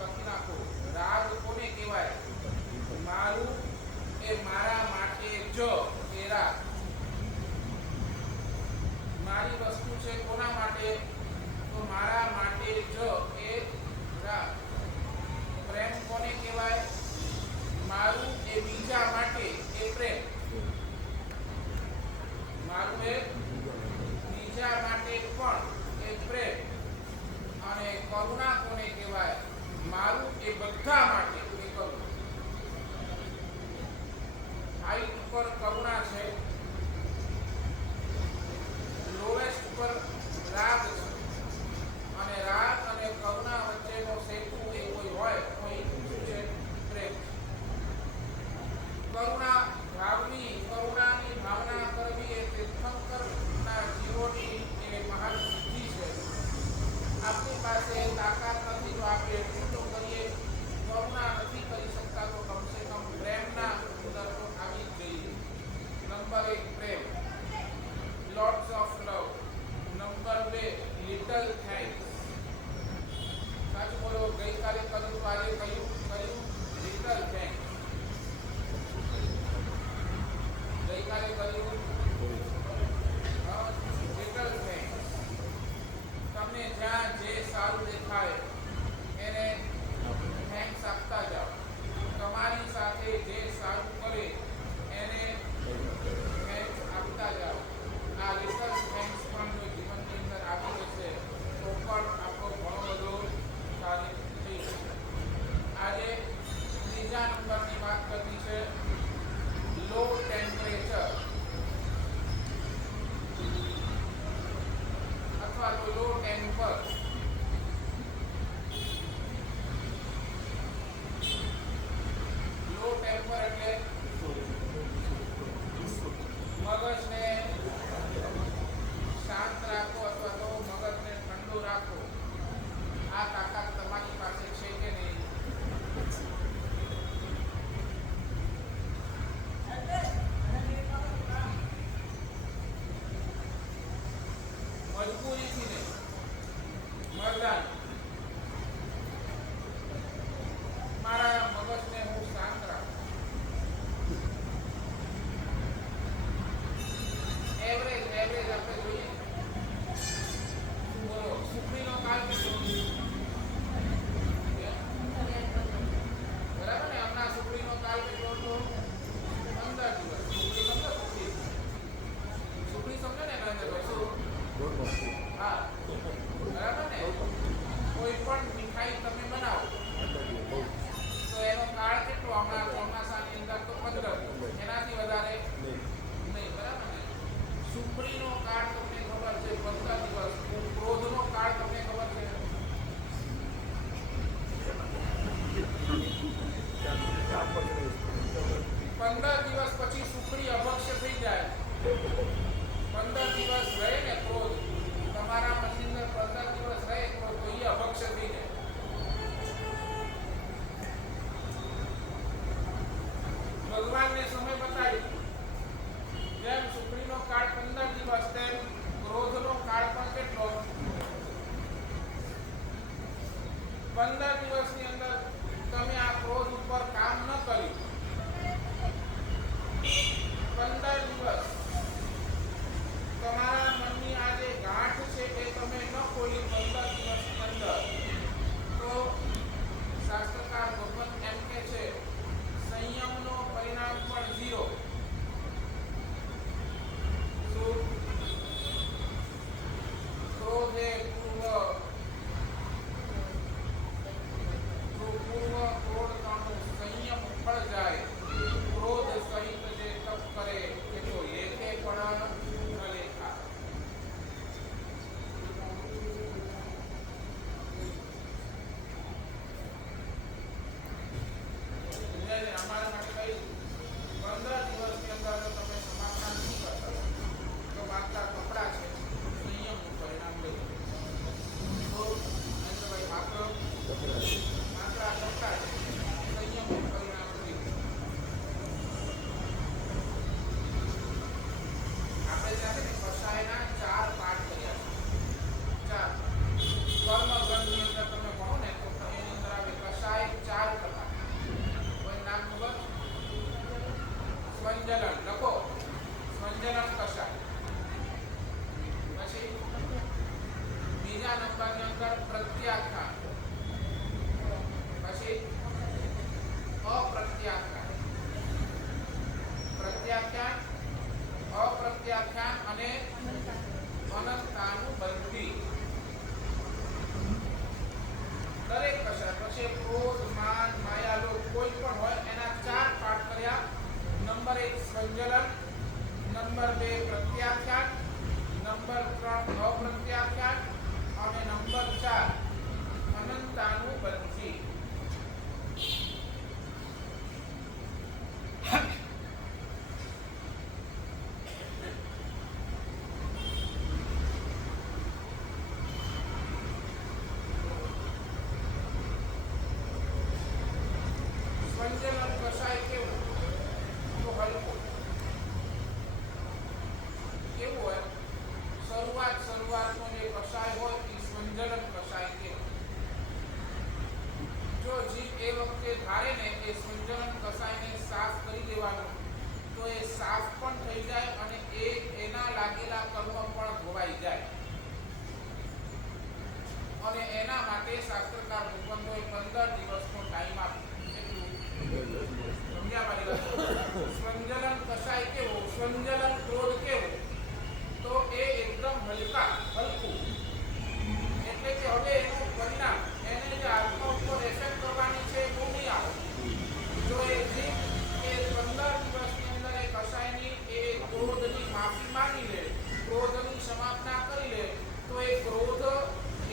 લખી નાખો. રાગ કોને કહેવાય? મારું એ મારા માટે જ એ રાગ. મારી વસ્તુ છે કોના માટે? તો મારા માટે જ એ રાગ. પ્રેમ કોને કહેવાય? મારું એ બીજા માટે એ પ્રેમ. મારું એ બીજા માટે પણ એ પ્રેમ. અને કરુણા કોને કહેવાય? મારું એ બધા માટે એ કરુણા. હાઈટ ઉપર કરુણા છે, લોએસ્ટ ઉપર રાગ છે, અને રાગ અને કરુણા વચ્ચેનો સેતુ એ કોઈ હોય તો એ શું છે? પ્રેમ. કરુણાની ભાવના કરવી એ તીર્થંકરના જીવોની એ મહાન સિદ્ધિ છે. આપણી પાસે તાકાત નથી, તો આપણે એટલું તો કરીએ. કરુણા નથી કરી શકતા તો કમસે કમ પ્રેમના અંદર તો આવી જ જઈએ. Number 1 Prem, lots of love. Number 2 little thanks. સાચું બોલો. ગઈકાલે કર્યું તો આજે કર્યું લિટલ થેન્ક્સ. ગઈકાલે કર્યું લિટલ થેન્ક્સ. તમને જ્યાં જે સારું દેખાય એને થેન્ક્સ આપતા જાઓ. તમારી સાથે જે સારું કરે એને થેન્ક્સ આપતા જાઓ. આ લિટલ થેન્ક્સ પણ જો જીવનની અંદર આવી જશે તો પણ આપણો ઘણો બધો કાર્ય થઈ જશે. આજે ત્રીજા નંબરની વાત કરવી છે, લો ટેમ્પરેચર અથવા તો લો ટેમ્પર. લો ટેમ્પર એટલે મગજને શાંત રાખો અથવા તો મગજને ઠંડુ રાખો. આ તાકાત તમારી પાસે છે કે નહીં? મજબૂરીથી નહીં, મરદાન. મારા મગજને હું શાંત રાખું. એવરેજ આપણે જોઈએ. બોલો, સુખડીનો કાળ કેટલો? બરાબર ને? હમણાં સુખડીનો કાળ કેટલો હતો? 15 દિવસ. સુખડી સમજો ને નરેન્દ્રભાઈ? શું? હા, બરાબર ને? શાસ્ત્રકાર ભગવંતોએ 15 દિવસનો ટાઈમ આપ્યો. કેટલું? સમજ્યા મારી વાત? સ્વંજલન કશાય કેવો, સ્વંજલન ક્રોધ કેવો, તો એ એકદમ હલકું, એટલે કે હવે એનું પરિણામ એને જે આત્મા ઉપર એફેક્ટ કરવાની છે એ બહુ નહીં આવે. જો એ જીવ એ 15 દિવસની અંદર એ કશાયની એ ક્રોધની માફી માંગી લે, ક્રોધની સમાપના કરી લે, તો એ ક્રોધ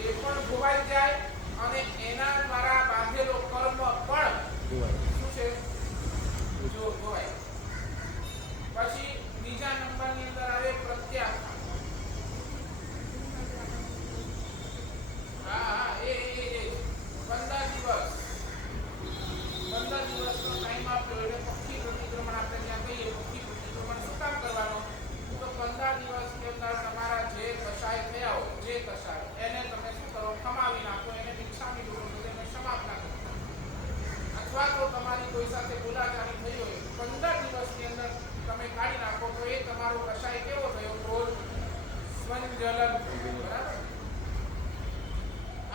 એ પણ ધોવાઈ જાય અને એના દ્વારા બાંધેલો કર્મ પણ શું છે? ધોવાય. પછી બીજા નંબરની અંદર આવે પ્રત્યાખ્યાન. હા એ 15 દિવસનો ટાઈમ આપ્યો એટલે પક્ષી પ્રતિક્રમણ આપણે ત્યાં કહીએ. પક્ષી પ્રતિક્રમણ શું કામ કરવાનો? તો 15 દિવસની અંદર તમારા જે કશાય થયા હોય, જે કશાય એને તમે શું કરો? ખમાવી નાખો, એને ભિક્ષાની જરૂર નથી, એને સમાપના કરો. અથવા તો તમારી કોઈ સાથે બોલાચાલી થઈ હોય, 15 દિવસની અંદર તમે કાઢી નાખો, તો એ તમારો કશાય કેવો થયો? ક્રોધ સ્વંજલન. બરાબર?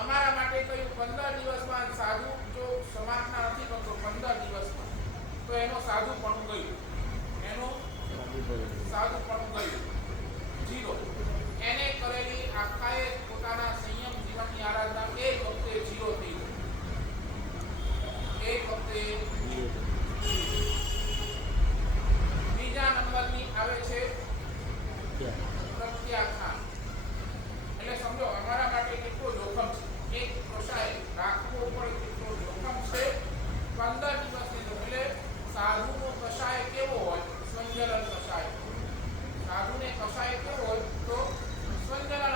અમારા માટે કહ્યું 15 દિવસમાં સાધુ જો સમાપના નથી કરતો 15 દિવસમાં, તો એનો સાધુપણું ગયું, એનું સાધુપણું ગયું, જીરો. એને કરેલી આખાએ પોતાના સંયમ જીવનની આરાધના એક વખતે જીરો થઈ ગઈ. એક વખતે. બીજા નંબરની આવે છે પ્રત્યાખ્યાન. એટલે સમજો અમારા માટે કેટલો જોખમ છે. એક કશાય રાખવો પડે કેટલો જોખમ છે. 15 દિવસની અંદર એટલે સાધુનો કશાય કેવો હોય? સ્વંજલન કશાય. સાધુને કશાય કેવો હોય? તો સ્વંજલન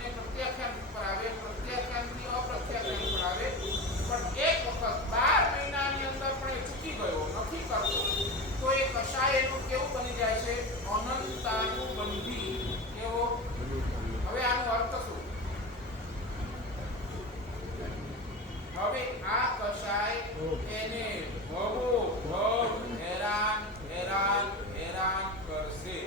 જઈને પ્રત્યાખ્યાન ઉપર આવે, પ્રત્યાખ્યાનથી અપ્રત્યાખ્યાન પર આવે, પણ એક વખત 12 મહિનાની અંદર પણ એ ચૂકી ગયો, નથી કરતો, તો એ કશાય એનું કેવું બની જાય છે? અનંતાનુબંધી. કેવો? હવે આનો અર્થ શું? હવે આ કશાય એને ભવ હેરાન હેરાન હેરાન કરશે,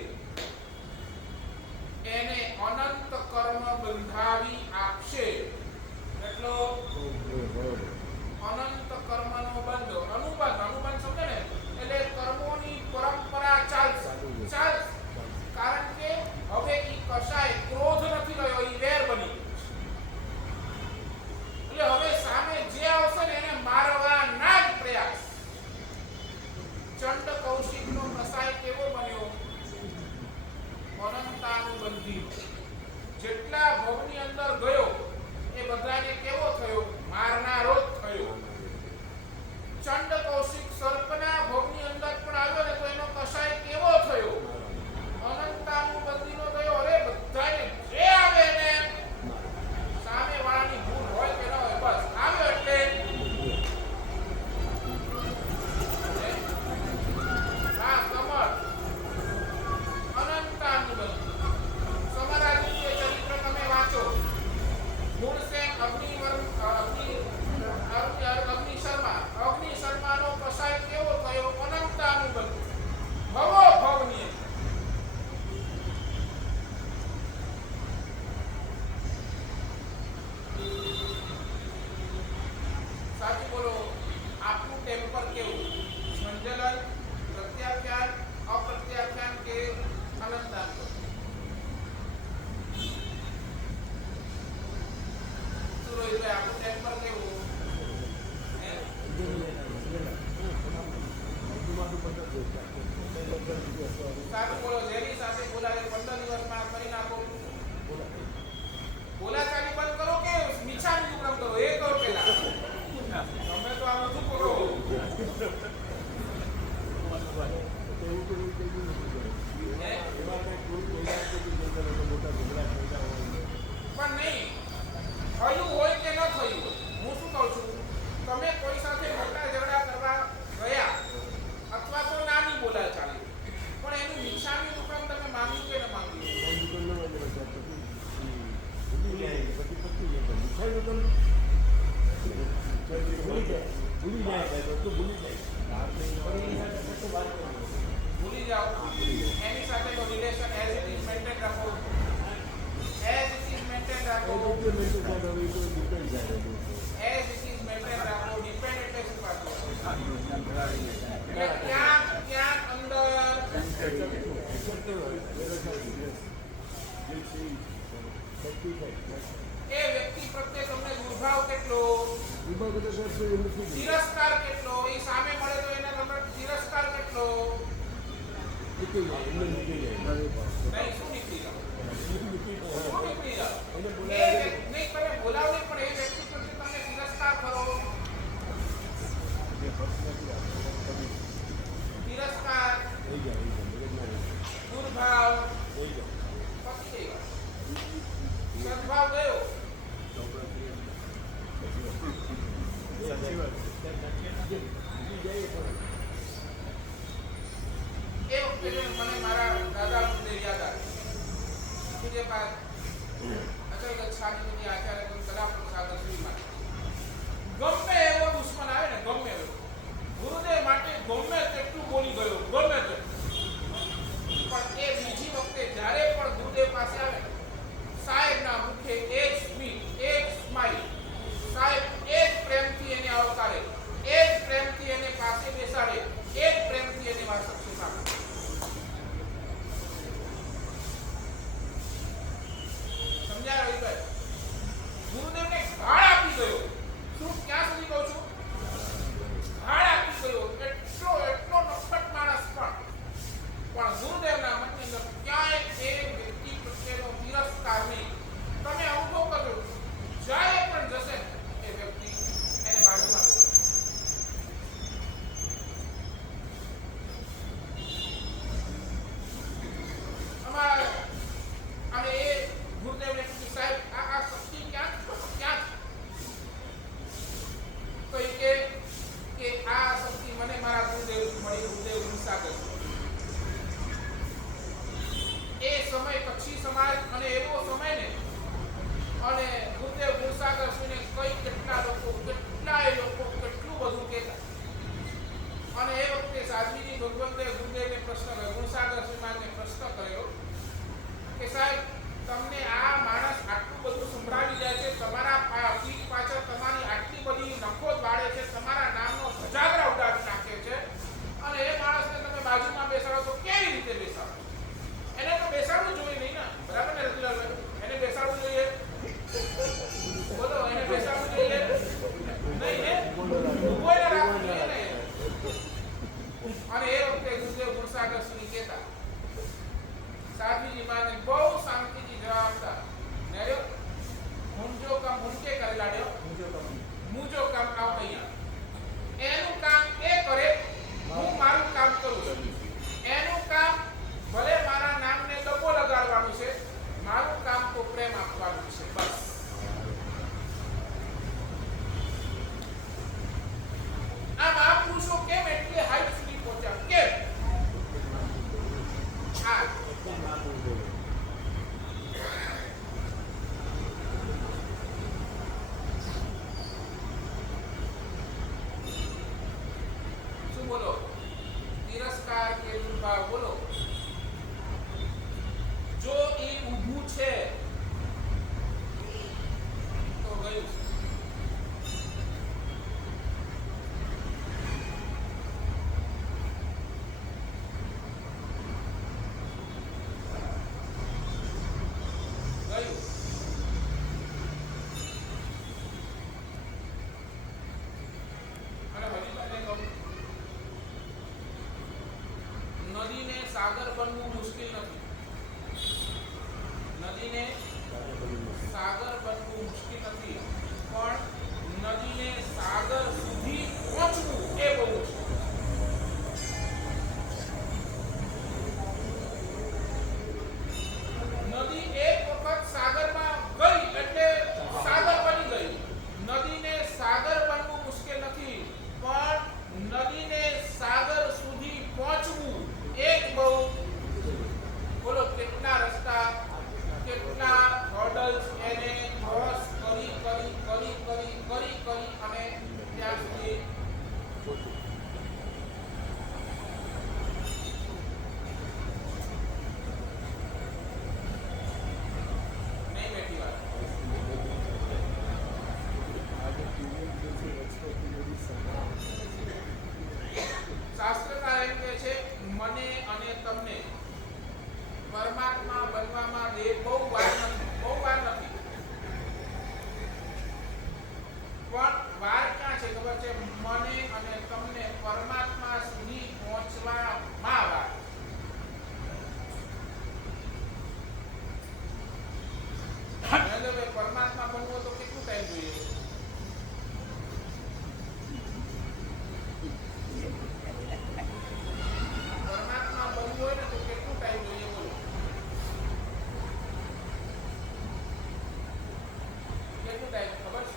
એને અનંત કર્મ બંધાવી આપશે. એટલો અનંત કર્મનો બંધ, અનુબંધ સમજે ને, એટલે કર્મોની પરંપરા ચાલશે. કારણ કે હવે ઈ કશાય ક્રોધ નથી રહ્યો, ઈ વેર બની. એટલે હવે સામે જે આવશે ને એને મારવાના જ પ્રયાસ. ચંડ કૌશિકનો કસાય કેવો બન્યો? અનંતાનુબંધી. જેટલા ભવની અંદર ગયો એ બધાને કેવો થયો? મારનારો જ થયો. ચંડ કૌશિક સર્પના ભવની અંદર પણ આવ્યો ને તો એનો કસાય કેવો થયો? અનંતાનુબંધીનો થયો. અરે બધાને જે આવે એને સામે વાળાની ભૂલ હોય કે ન હોય, બસ આવ્યો એટલે હા કમળ. અનંતાનુબંધી. સમરાદિત્ય ચરિત્ર તમે વાંચો, ગુણસેન અગ્નિ શર્માનો કસાય કેવો થયો? અનંતાનુબંધી. ભવો ભવની. સાચું બોલો. આપનું ટેમ્પર કેવું? સંજલન, પ્રત્યાખ્યાન, અપ્રત્યાખ્યાન કે અનંતાનુબંધી? શું રહ્યું આપનું ટેમ્પર કેવું? સાચું બોલો. જેની સાથે બોલાવે 15 દિવસમાં કરી નાખો. બોલાચાલી બંધ કરો કે મીઠાની દુકાન કરો, એ કરો પેલા. તમે તો આ બધું કરો. પણ નહીં થયું હોય કે ન થયું હોય, હું શું કહું છું, તમે કોઈ સાથે મોટા ઝઘડા કરવા ગયા અથવા તો નાની બોલાચાલી, પણ એનું મીઠાની દુકાન તમે માંગ્યું કે ન માંગ્યું? ભૂલી જાઓ. એની સાથેનો relation as it is maintain રાખો. એઝ ઇટ ઇઝ મેન્ટેન રાખો. એઝ ઇટ ઇઝ મેન્ટેન રાખો. ડિપેન્ડ એટલે શું પાછું? એટલે ક્યાંક અંદર એ વ્યક્તિ પ્રત્યે તમને દુર્ભાવ કેટલો? તિરસ્કાર કેટલો? એ સામે મળે તો એના તમને તિરસ્કાર કેટલો? નહીં, શું નીકળી જાવ? નહીં, તમે બોલાવો પણ એ વ્યક્તિ પ્રત્યે તમને તિરસ્કાર કરો. તિરસ્કાર, દુર્ભાવ, પછી સદભાવ ગયો. એ વખતે મને મારા દાદા યાદ આવે. પૂજ્ય પાદ અચલ ગચ્છામિ આચાર્ય કલા પ્રસાદ શ્રીમાં ગમે એવો દુશ્મન આવે ને, ગમે એવો ગુરુદેવ માટે ગમે તેટલું બોલી ગયો, ગમે તેટલું, પણ એ બીજી વખતે જ્યારે પણ ગુરુદેવ પાસે આવે સાહેબના મુખે એ જ સ્મિત, એ જ સ્માઈલ, સાહેબ એ જ પ્રેમથી એને આવકારે, એ જ પ્રેમથી એને પાસે બેસાડે, એ જ પ્રેમથી એને વાસક્ષેપ આપે. સમજાય રવિભાઈ? ગુરુદેવને ગાળ આપી ગયો. શું ક્યાં સુધી કહું છું? ગાળ આપી ગયો. એટલો નફટ માણસ પણ પ્રેમ આપવાનું છે, બસ. આ મહાપુરુષો કેમ એટલી હાઈટ સુધી પહોંચ્યા? કેમ? હા, શું બોલો? તિરસ્કાર કે દુર્ભાવ? બોલો. જો એ ઊભું છે તો ગયું છે. ગયું. અને હજી તમને કહું, નદીને સાગર બનવું મુશ્કેલ નથી. નદીને સાગર બનવું મુશ્કેલ નથી, પણ નદીને સાગર સુધી પહોંચવું એ બહુ મુશ્કેલ છે. નદી એક વખત સાગરમાં ગઈ એટલે સાગર બની ગઈ. નદીને સાગર બનવું મુશ્કેલ નથી, પણ નદીને સાગર સુધી પહોંચવું એક બહુ. બોલો, કેટલા રસ્તા, કેટલા હોર્ડલ્સ એને ક્રોસ કરી અને ત્યાં સુધી નહીં બેઠી વાત. શાસ્ત્રકાર એમ કહે છે, મને અને તમને પરમાત્મા બનવામાં બહુ વાર નથી. પણ વાર ક્યાં છે ખબર છે? મને અને તમને પરમાત્મા સુધી પહોંચવામાં વાર. પરમાત્મા બનવું તો કેટલું ટાઈમ જોઈએ? પરમાત્મા બનવું હોય ને તો કેટલું ટાઈમ જોઈએ? બોલો, કેટલું ટાઈમ ખબર છે?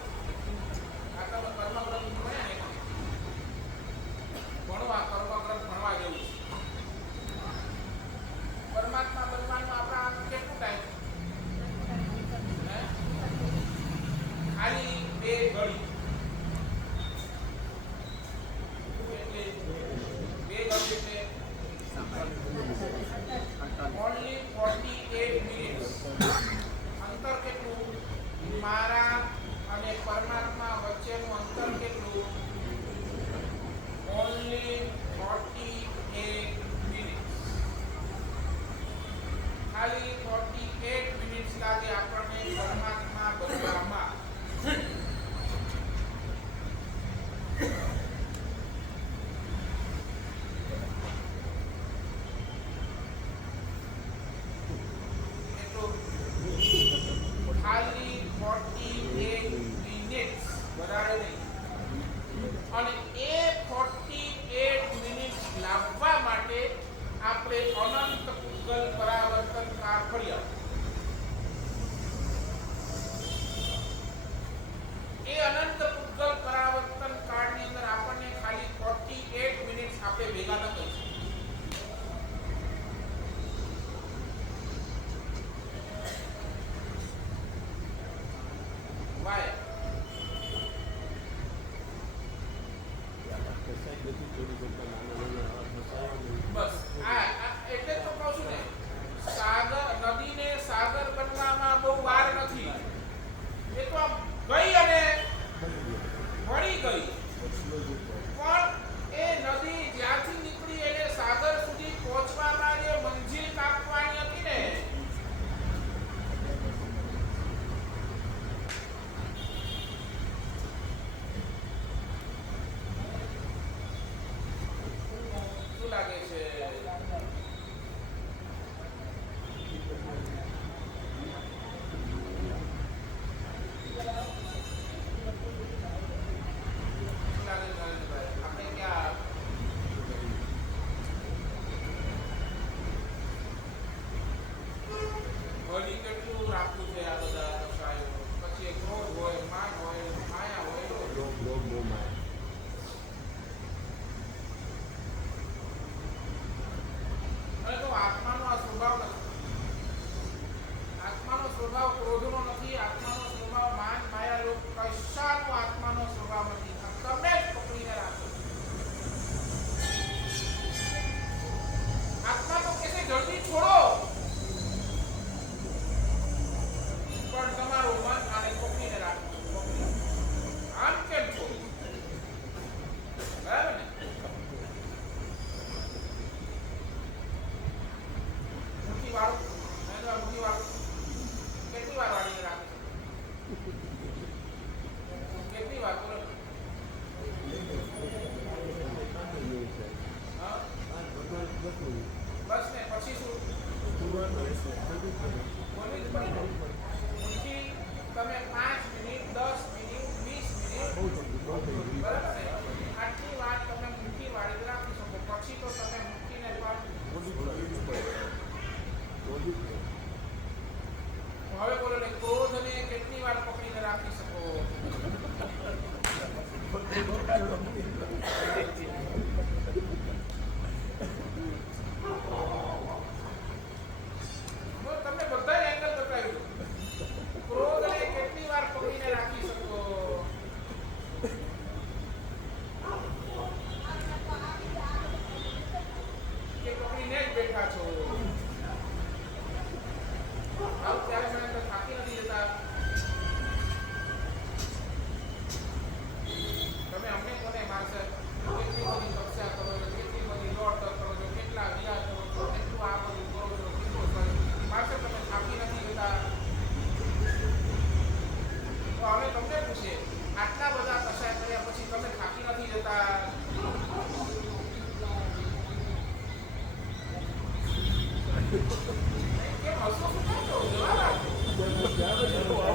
આ તમે કર્મગ્રંથ ભણ્યા ને, ભણવા કર્મગ્રંથ ભણવા જેવું છે. પરમાત્મા બનવાનું આપણા કેટલું ટાઈમ? ખાલી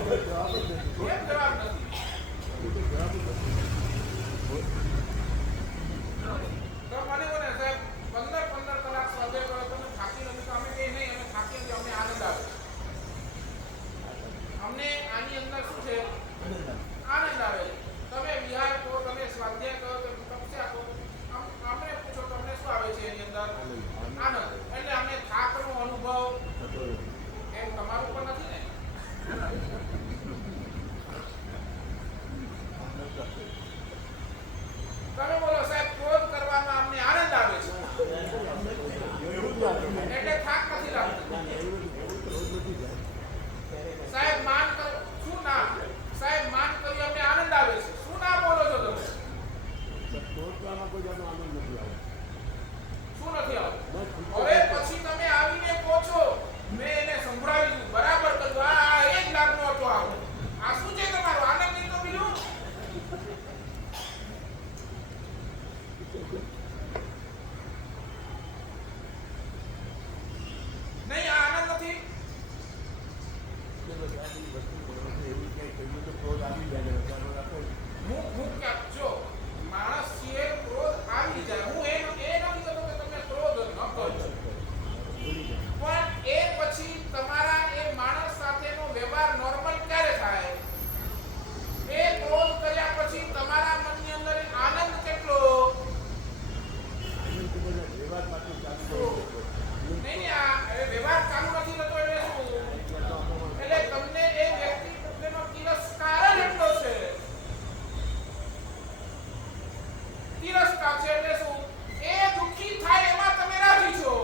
કેમ જવાબ નથી? તો મને બોલે સાહેબ 15 કલાક સ્વાધ્યાય કરો તમે થાકી નથી તો અમે કહીએ નહીં અમે થાકી નથી અમને આનંદ આવે અમને આની અંદર શું છે આનંદ આવે તમે વિહાર કહો તમે સ્વાધ્યાય કહો તમે તપસ્યા કહો અમને પૂછો તમને શું આવે છે એની અંદર આનંદ એટલે અમને થાકનો અનુભવ એમ તમારું પણ નથી ને તમે બોલો સાહેબ ક્રોધ કરવામાં અમને આનંદ આવે છે એટલે થાક નથી લાગતો સાહેબ માન કરો શું નામ સાહેબ માન કરી અમને આનંદ આવે છે શું નામ બોલો છો તમે શું નથી આવતું હવે પછી તમે આવીને કહો છો મેં એને સંભળાવી દીધું બરાબર કર્યું આ એક લાખનો હતો આ શું છે તમારું આનંદ નહીં તો બીજું નહીં આ આનંદ નથી જો માણસ છે ક્રોધ આવી જાય હું એ નથી કહેતો કે તમે ક્રોધ ન કરો પણ એ પછી તમારા એ માણસ સાથેનો વ્યવહાર નોર્મલ ક્યારે થાય એ ક્રોધ કર્યા પછી તમારા મનની અંદર આનંદ કેટલો નહીં આ વ્યવહાર ચાલુ નથી થતો એટલે શું એટલે તમને એ વ્યક્તિ પ્રત્યેનો તિરસ્કાર જ એટલો છે તિરસ્કાર છે એટલે શું એ દુઃખી થાય એમાં તમે રાજી છો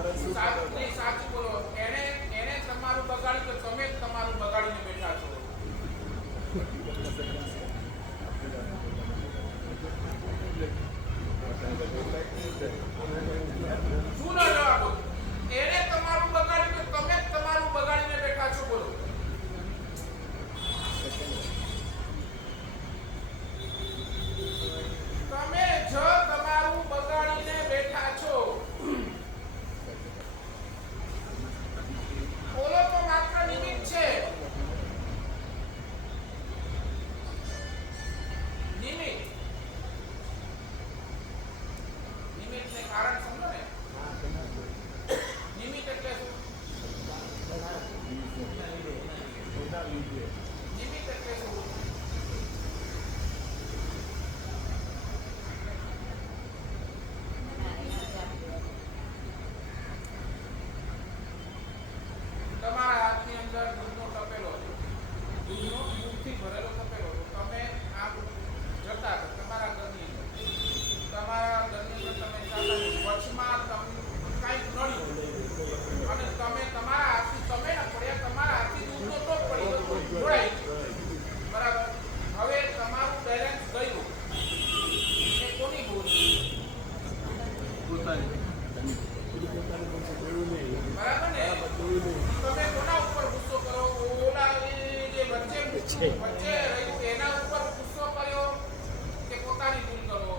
સાચું બોલો એને તમારું બગાડી તો તમે જ તમારું બગાડીને બેઠા છો શું ના જવાબ એને તમારું બગાડ્યું તો તમે જ તમારું બગાડીને બેઠા છો બોલો તમે જ તમારું બગાડીને બેઠા છો બોલો તો માત્ર નિમિત્ત છે નિમિત્તને કારણ સમજો ને નિમિત્ત એટલે શું નિમિત્ત એટલે શું તમારા હાથની અંદર દૂધનો તપેલો છે દૂધનો દૂધથી ભરેલો તપેલો છે તમે આમ જતા તમારા ઘરની અંદર તમે ચાલતા વચમાં કાંઈક નડ્યું અને તમે તમારા હાથથી તમે ના પડ્યા તમારા હાથથી દૂધનો ટોપ પડી જોડાઈ બરાબર હવે તમારું બેલેન્સ ગયું એ કોની ભૂલ બરાબર ને તમે કોના ઉપર ગુસ્સો કરો ઓલા જે વચ્ચે રહ્યું એના ઉપર ગુસ્સો કર્યો કે પોતાની ભૂલ કરો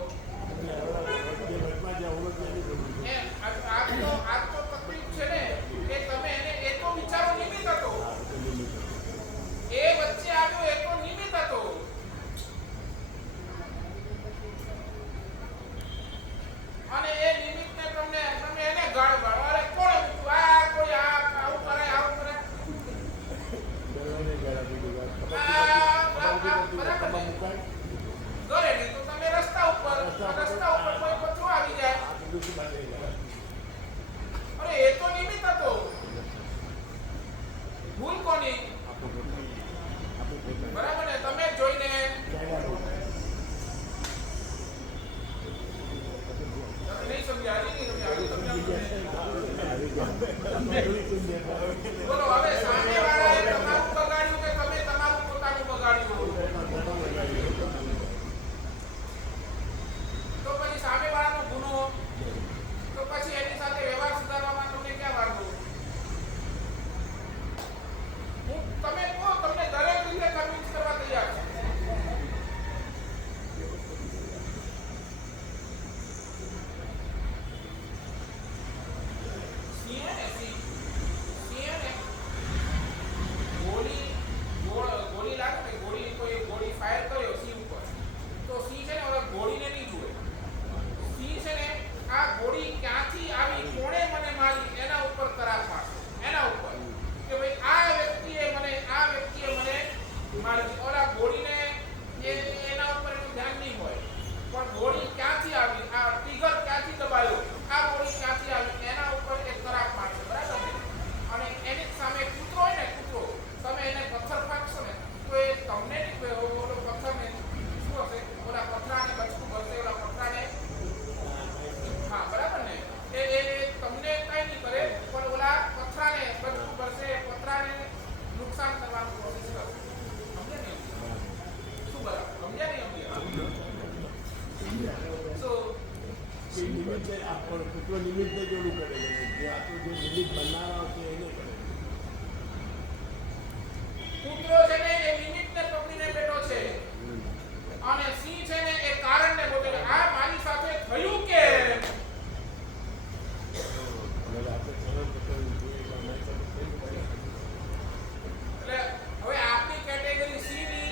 આજ તો તકલીફ છે ને કે તમે એને એ તો વિચારો નિમિત્ત હતો એ વચ્ચે આવ્યો એ તો નિમિત્ત હતો અને એ નિમિત્તને તમે એને ગાળ ગાળો અરે કોણે મૂક્યું આ કોઈ આવું કરે ઘરે નહીં તો તમે રસ્તા ઉપર કોઈ કચરો આવી જાય અરે એ તો નિમિત્ત હતો ભૂલ કોની બરાબર ને તમે જોઈને નહીં સમજાય બોલો હવે સામે વાળાએ તમારું બગાડ્યું કે તમે તમારું પોતાનું બગાડ્યું શું નિમિત્તે આપણો પુત્ર નિમિત્તે જોડું કરે છે જે આપણું જે નિમિત્ત બનનારા છે એને કરે કૂતરો છે ને એ નિમિત્તને પકડીને બેઠો છે અને સિંહ છે ને એ કારણને ગોતે છે. આ મારી સાથે થયું કે આપણે સરળ પકડવું જોઈએ કે અમારી સાથે થયું પડે. એટલે હવે આપની કેટેગરી સી ની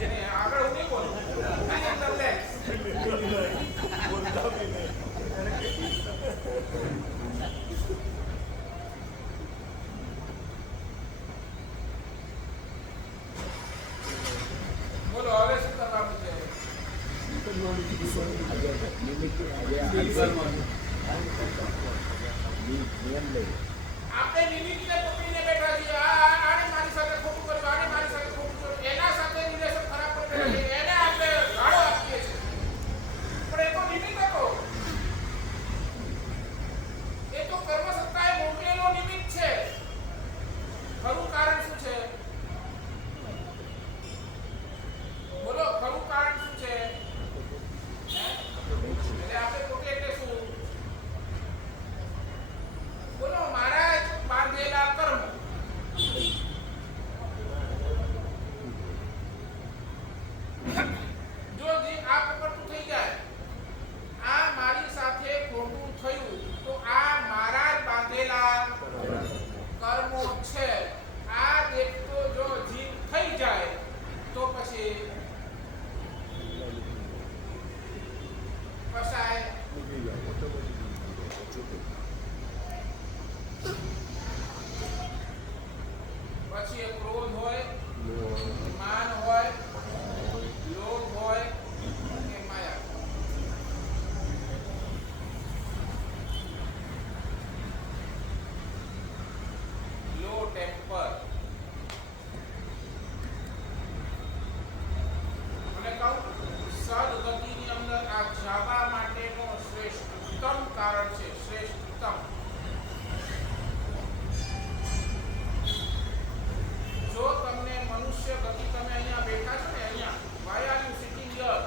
જેને આગળ હું નહીં બોલું આની અંદર લે બોલતા બી નહીં. બોલો હવે શું કરવાનું છે? આપણે નિમિત્તને પકડીને બેઠા છીએ. આને મારી સાથે ખોટું કર્યું, આને મારી સાથે ખોટું કર્યું, એના સાથે રિલેશન ખરાબ કરી બેઠા છીએ. એને આપણે ગાળો આપીએ છીએ. પણ એ તો નિમિત્ત હતો. એ તો કર્મસત્તાએ મોકલેલો નિમિત્ત છે. ખરું કારણ શું છે? બોલો, ખરું કારણ શું છે? એટલે આપણે પોતે એટલે શું? બોલો, મારા જ બાંધેલા કર્મ. જો જે આ પકડતું થઈ જાય, આ મારી સાથે ખોટું થયું, તો આ મારા જ બાંધેલા કર્મો છે. આ દેખતો જો જીવ થઈ જાય તો પછી કસાય પછી એ ક્રોધ હોય, માન હોય, લોભ હોય કે માયા. લો ટેમ્પર. અને કહું સદગતિની અંદર આ જવા માટેનો શ્રેષ્ઠતમ કારણ છે. શ્રેષ્ઠતમ. જો તમને મનુષ્ય ગતિ, તમે અહીંયા બેઠા છો ને, અહીંયા why are you sitting here,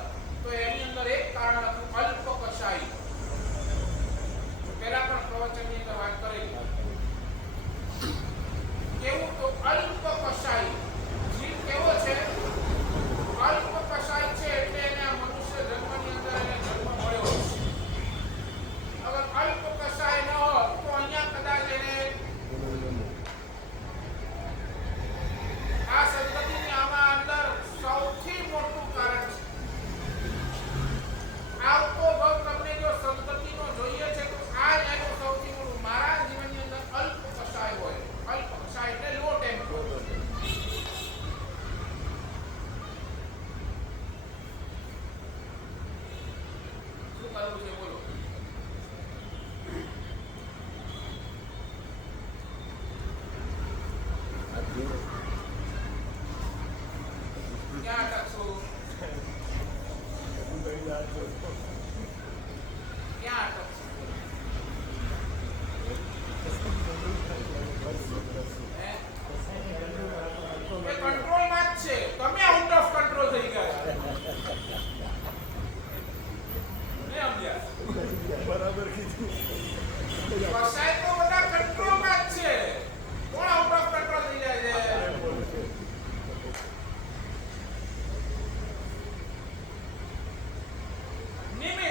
તો એની અંદર એક કારણ હતું અલ્પ કશાઈ. પહેલા પણ પ્રવચનની અંદર વાત કરેલી. કેવું? તો અલ્પ કશાઈ. જીવ કેવો છે? અલ્પ કશાઈ છે. એટલે એને આ મનુષ્ય જન્મની અંદર એને જન્મ મળ્યો છે. અગર અલ્પ કશાઈ ન હોત તો અહીંયા કદાચ એને આ સદગતિની આમાં અંદર સૌથી મોટું કારણ છે. આવતો ભવ તમને જો સદગતિનો જોઈએ છે તો આ જ એનું સૌથી મોટું. મારા જીવનની અંદર અલ્પ કશાય હોય. અલ્પ કશાય એટલે લો ટેમ્પર. શું કરવું છે બોલો? ક્યાં અટકશું? ક્યાં અટકશું? હે? એ કંટ્રોલમાં જ છે. તમે આઉટ ઓફ કંટ્રોલ થઈ ગયા. નહીં સમજ્યા? બરાબર કીધું. કસાય તો બધા કંટ્રોલમાં જ છે. કોણ આઉટ ઓફ કંટ્રોલ થઈ જાય છે? નિમિત્ત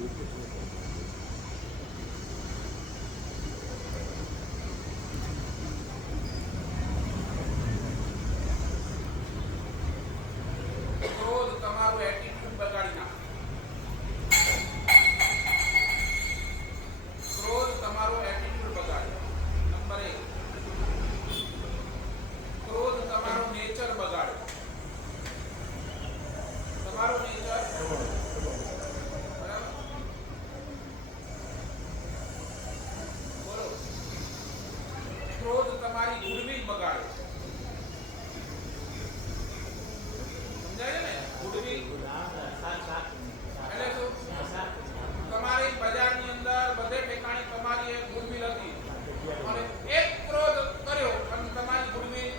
ક્રોધ તમારું એટીટ્યુડ બગાડી નાખે. ક્રોધ તમારો એટીટ્યુડ બગાડે. નંબર 1. ક્રોધ તમારો નેચર બગાડે. તમારો નેચર બરાબર. બોલો. ક્રોધ તમારી ગુડવિલ બગાડે. સમજાય છે ને? ગુડવિલ એટલે શું? તમારી બજારની અંદર બધે ઠેકાણે તમારી એક ગુડવિલ હતી અને એક ક્રોધ કર્યો અને તમારી ગુડવિલ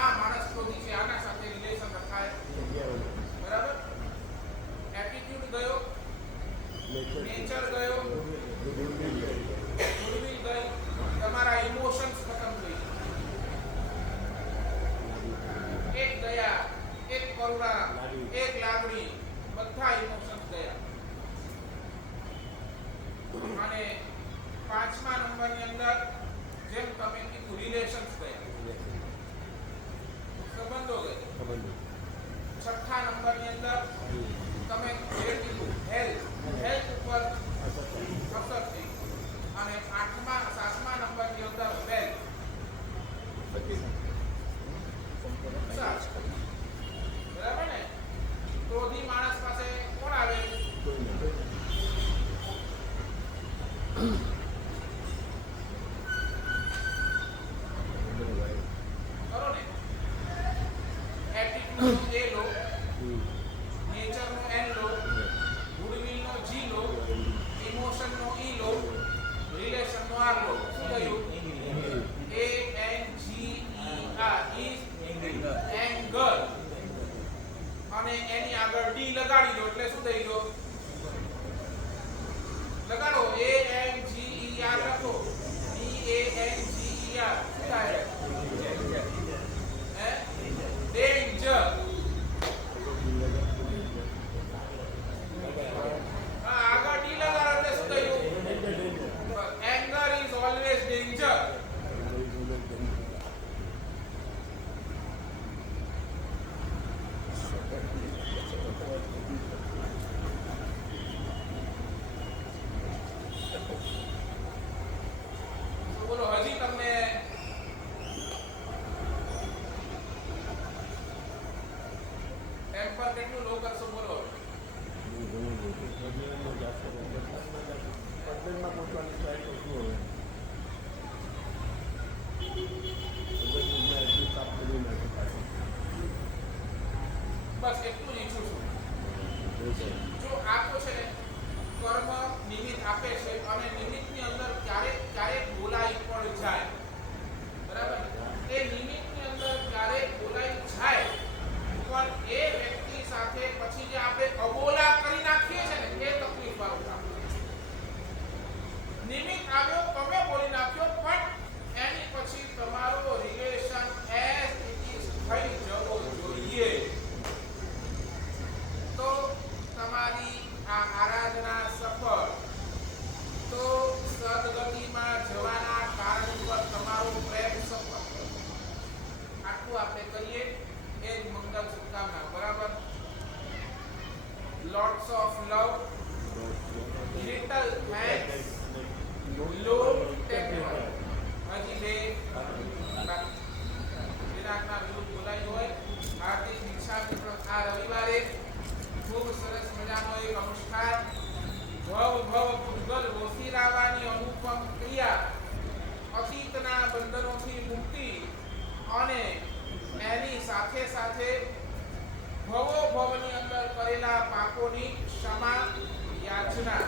આ માણસ ક્રોધી છે, આના સાથે રિલેશન રખાય. બરાબર. એટીટ્યુડ ગયો, નેચર ગયો, ગુડવિલ ગઈ, તમારા ઇમોશન્સ ખતમ થઈ ગયા. એક દયા, એક કરુણા, એક લાગણી, બધા ઇમોશન્સ ગયા. અને 5મા નંબરની અંદર જેમ તમે કીધું રિલેશન્સ ગયા, સંબંધો ગયા. 6થા નંબરની અંદર તમે જે કીધું હેલ્થ ઉપર અસર થઈ. અને 7મા નંબરની અંદર વેલ્થ. બરાબર ને? ક્રોધી માણસ પાસે કોણ આવે? કરો ને. એટીટ્યુડ નો એ લો, નેચર નો એન લો, ગુડવિલ નો જી લો, ઇમોશન નો ઈ લો, રિલેશન નો આર લો. શું થયું? ANGER is anger. અને એની આગળ ડી લગાડી દો એટલે શું થઈ ગયો? લગાડો. ANGER લખો. DANGER. શું થાય? ડેન્જર. આગળ ડી લગાડો એટલે શું થયું? Anger is always danger. બોલો હજી તમને ટેમ્પર કેટલું લો કરશો? બોલો. બસ એટલું જ ઈચ્છું છું. જો આ તો છે ને કર્મ નિમિત્ત આપે છે અને નિમિત્તની અંદર ક્યારેક બોલાઈ પણ જાય. બરાબર. એ નિમિત્તની અંદર ક્યારેક બોલાઈ જાય પણ એ વ્યક્તિ સાથે પછી જે આપણે અબોલા કરી નાખીએ છે ને એ તકલીફ વાળું કામ. નિમિત્ત આવ્યો, તમે બોલી નાખ્યો, પણ એની પછી તમારો રિલેશન એઝ ઇટ ઇઝ થઈ જવો જોઈએ. તો તમારી આ આરાધના સફળ. તો સદગતિમાં જવાના કારણ પર તમારો પ્રેમ સફળ. આટલું આપણે કરીએ એ જ મંગલ શુભકામના. બરાબર. Lots of love, little thanks, લો ટેમ્પર. હજી બે વિરાટના વિરુદ્ધ બોલાઈ હોય. હાર્દિક દીક્ષા મિત્ર આ રવિવારે ખૂબ સરસ મજાનો એક અનુષ્ઠાન ભવ પૂગલ ઓફિરાવાની અનુપમ ક્રિયા, અતીતના બંધનોથી મુક્તિ અને એની સાથે સાથે ભવોભવની અંદર કરેલા પાપોની ક્ષમા યાચના.